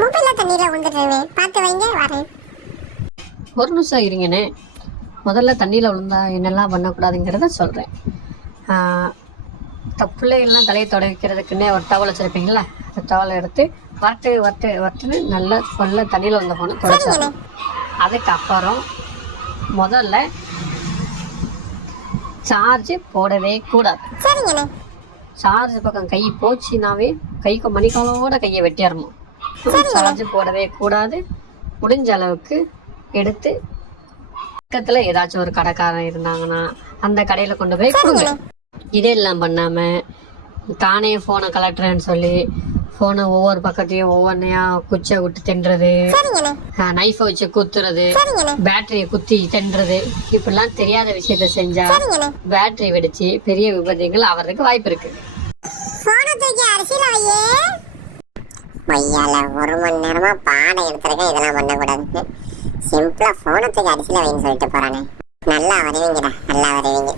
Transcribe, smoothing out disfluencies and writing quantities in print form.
மொபைல்ல தண்ணியில விழுந்துட்டேனே, பார்த்து வைங்க வரேன். ஒரு நிமிஷம் இருங்கண்ணே. முதல்ல தண்ணியில் விழுந்தா என்னெல்லாம் பண்ணக்கூடாதுங்கிறத சொல்கிறேன். பிள்ளைகள்லாம் தலையை துடைக்கிறதுக்குன்னே ஒரு டவல் வச்சுருப்பீங்களா, அந்த டவலை எடுத்து வட்டுன்னு நல்லா சொல்ல தண்ணியில் வந்த போன துடைச்சிடணும். அதுக்கப்புறம் முதல்ல சார்ஜ் போடவே கூடாது. சார்ஜ் பக்கம் கை போச்சுனாவே கைக்கு மணிக்காலோட கையை வெட்டிடணும். சார்ஜ் போடவே கூடாது. முடிஞ்ச அளவுக்கு எடுத்து பக்கத்தில் ஏதாச்சும் ஒரு கடைக்காரன் இருந்தாங்கன்னா அந்த கடையில் கொண்டு போய் கொடுங்க. இதெல்லாம் பண்ணாமல் தானே ஃபோனை கலட்டுறேன்னு சொல்லி ஃபோனை ஒவ்வொரு பக்கத்தையும் ஒவ்வொன்றையா குச்சை விட்டு தின்றது, நைஃபை வச்சு குத்துறது, பேட்டரியை குத்தி தின்றது, இப்படிலாம் தெரியாத விஷயத்த செஞ்சா பேட்டரி வெடிச்சு பெரிய விபத்துகள் ஆகிறதுக்கு வாய்ப்பு இருக்கு. ஒரு மணி நேரமா பாடம் எடுத்திருக்கேன், இதெல்லாம் பண்ணக்கூடாது. சிம்பிளா போனை தூக்கி அரிசியில வைன்னு சொல்லிட்டு போறானே. நல்லா வருவீங்கடா, நல்லா வருவீங்க.